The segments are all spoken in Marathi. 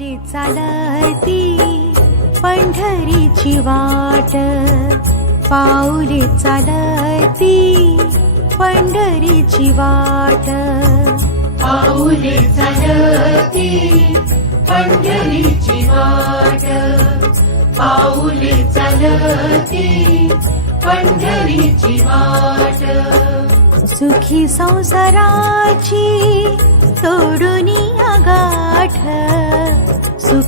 फुले चालती पंढरीची वाट. पाऊले चालती पंढरीची वाट. पाऊले चालती पंढरीची वाट. पाऊले चालती पंढरीची वाट. सुखी संसाराची तोडून गाठ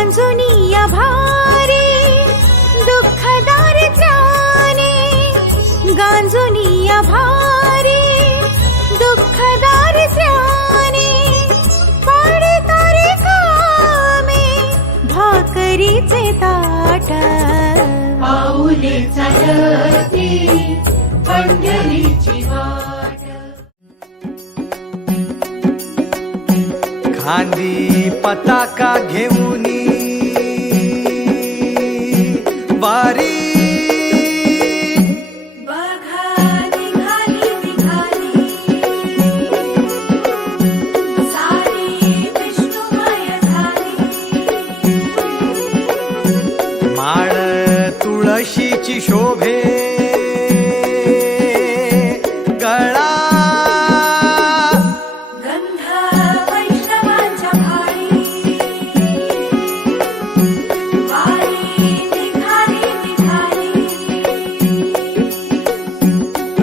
गांजुनिया भारी दुःखदार त्राणे गांजुनिया भारी दुःखदार त्राणे पाडतारे कामे भाकरीचे ताट. पाऊले चालती पंढरीची वाट. खांदी पताका घेऊनी वारी. माळ तुळशीची शोभे.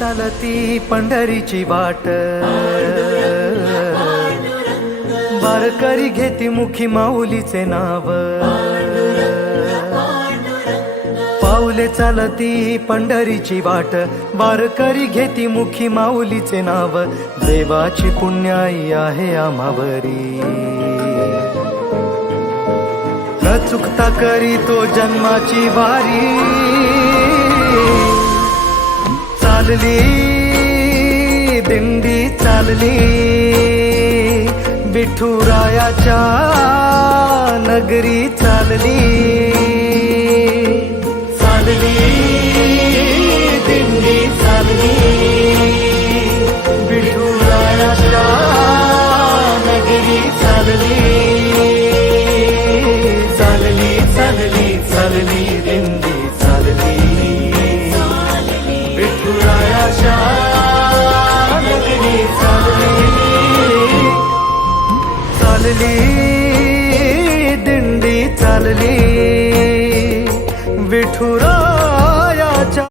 चालती पंढरीची वाट. बारकरी घेती मुखी माऊलीचे नाव. पाऊले चालती पंढरीची वाट. वारकरी घेती मुखी माऊलीचे नाव. देवाची पुण्याई आहे आम्हावरी. न चुकता करी तो जन्माची वारी. चालली दिंडी चालली विठुरायाच्या नगरी चालली. चालली. विठुरा